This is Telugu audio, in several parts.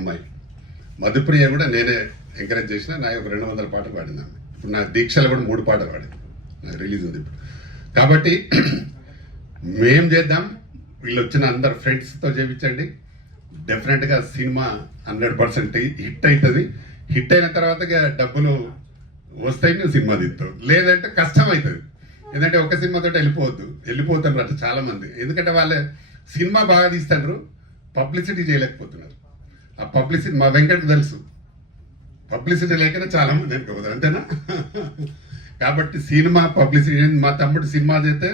అమ్మాయి. మధుప్రియ కూడా నేనే ఎంకరేజ్ చేసిన. నా ఒక 200 పాటలు పాడింది అమ్మాయి. ఇప్పుడు నా దీక్షలు కూడా 3 పాటలు పాడింది. నాకు రిలీజ్ ఉంది ఇప్పుడు. కాబట్టి మేం చేద్దాం, వీళ్ళు వచ్చిన అందరు ఫ్రెండ్స్తో చేయించండి. డెఫినెట్గా సినిమా 100% హిట్ అవుతుంది. హిట్ అయిన తర్వాత డబ్బులు వస్తాయి, నువ్వు సినిమా తీస్తావు. లేదంటే కష్టం అవుతుంది. ఎందుకంటే ఒక సినిమాతో వెళ్ళిపోతున్నారు అట్లా చాలా మంది. ఎందుకంటే వాళ్ళే సినిమా బాగా తీస్తున్నారు, పబ్లిసిటీ చేయలేకపోతున్నారు. ఆ పబ్లిసిటీ మా వెంకటకు తెలుసు, పబ్లిసిటీ లేకనే చాలా మంది అనుకోవద్దు, అంతేనా? కాబట్టి సినిమా పబ్లిసిటీ, మా తమ్ముడు సినిమా చేస్తే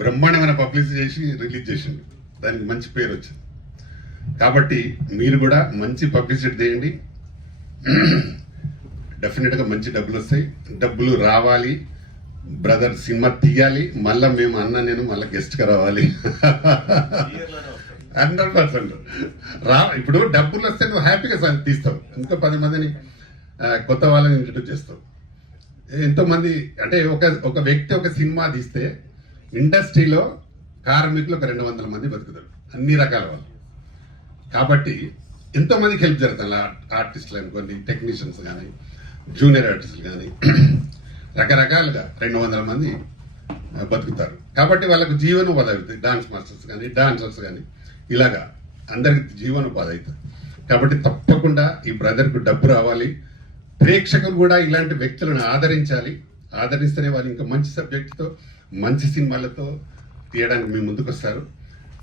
బ్రహ్మాండమైన పబ్లిసిటీ చేసి రిలీజ్ చేసిండు, దానికి మంచి పేరు వచ్చింది. కాబట్టి మీరు కూడా మంచి పబ్లిసిటీ చేయండి, డెఫినెట్గా మంచి డబ్బులు వస్తాయి. డబ్బులు రావాలి, బ్రదర్ సినిమా తీయాలి, మళ్ళీ మేము నేను మళ్ళీ గెస్ట్గా రావాలి. 100% ఇప్పుడు డబ్బులు వస్తే నువ్వు హ్యాపీగా తీస్తావు, ఇంకా 10 మందిని కొత్త వాళ్ళని ఇంట్రడ్యూస్ చేస్తావు. ఎంతోమంది అంటే ఒక వ్యక్తి ఒక సినిమా తీస్తే ఇండస్ట్రీలో కార్మికులు ఒక 200 మంది బతుకుతారు, అన్ని రకాల వాళ్ళు. కాబట్టి ఎంతోమందికి హెల్ప్ జరుగుతుంది. ఆర్టిస్టులు అనుకోండి, టెక్నీషియన్స్ కానీ, జూనియర్ ఆర్టిస్టులు కానీ, రకరకాలుగా 200 మంది బతుకుతారు. కాబట్టి వాళ్ళకు జీవనోపాధి అవుతుంది. డాన్స్ మాస్టర్స్ కానీ, డాన్సర్స్ కానీ, ఇలాగా అందరికి జీవనోపాధి అవుతుంది. కాబట్టి తప్పకుండా ఈ బ్రదర్కు డబ్బు రావాలి. ప్రేక్షకులు కూడా ఇలాంటి వ్యక్తులను ఆదరించాలి. ఆదరిస్తేనే వాళ్ళు ఇంకా మంచి సబ్జెక్టుతో, మంచి సినిమాలతో తీయడానికి మీ ముందుకు వస్తారు.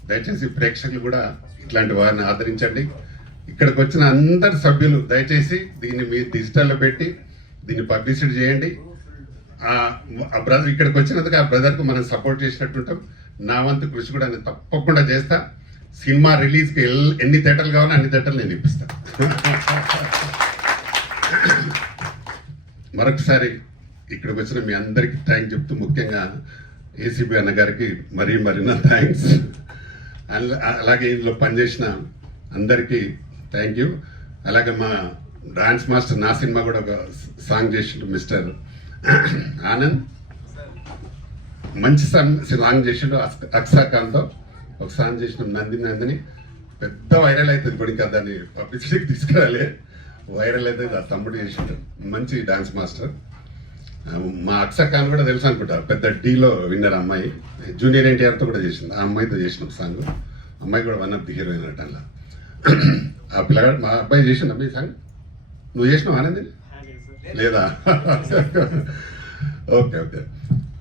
దయచేసి ప్రేక్షకులు కూడా ఇట్లాంటి వారిని ఆదరించండి. ఇక్కడికి వచ్చిన అందరు సభ్యులు దయచేసి దీన్ని మీ డిజిటల్లో పెట్టి దీన్ని పబ్లిసిటీ చేయండి. ఆ బ్రదర్ ఇక్కడికి వచ్చినందుకు ఆ బ్రదర్కు మనం సపోర్ట్ చేసినట్టుంటాం. నా వంతు కృషి కూడా నేను తప్పకుండా చేస్తా. సినిమా రిలీజ్కి ఎన్ని థియేటర్లు కావాలో అన్ని థియేటర్లు నేను ఇప్పిస్తాను. మరొకసారి ఇక్కడికి వచ్చిన మీ అందరికీ థ్యాంక్ చెప్తూ, ముఖ్యంగా ఏసీబీ అన్న గారికి మరీ నా థ్యాంక్స్. అలాగే ఇందులో పనిచేసిన అందరికీ థ్యాంక్ యూ. అలాగే మా డాన్స్ మాస్టర్ నా సినిమా కూడా ఒక సాంగ్ చేసిండు మిస్టర్ ఆనంద్, మంచి సాంగ్ చేసిండు. అక్సాఖాన్తో ఒక సాంగ్ చేసిన నందిని పెద్ద వైరల్ అవుతుంది. ఇప్పుడు ఇంకా దాన్ని పబ్లిసిటీకి తీసుకురాలి, వైరల్ అవుతుంది. ఆ తమ్ముడు చేసిండు, మంచి డాన్స్ మాస్టర్. మా అక్సాఖాన్ కూడా తెలుసు అనుకుంటా, పెద్ద డీలో విన్నర్ అమ్మాయి, జూనియర్ ఎన్టీఆర్తో కూడా చేసింది. ఆ అమ్మాయితో చేసిన సాంగ్. అమ్మాయి కూడా వన్ ఆఫ్ ది హీరోయిన్ అట. అలా ఆ పిల్లగాడు మా అబ్బాయి చేసిండు అమ్మాయి సాంగ్. నువ్వు చేసినావు ఆనంది లేదా? ఓకే.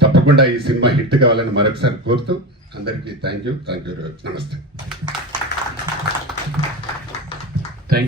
తప్పకుండా ఈ సినిమా హిట్ కావాలని మరొకసారి కోరుతూ అందరికీ థ్యాంక్ యూ. నమస్తే.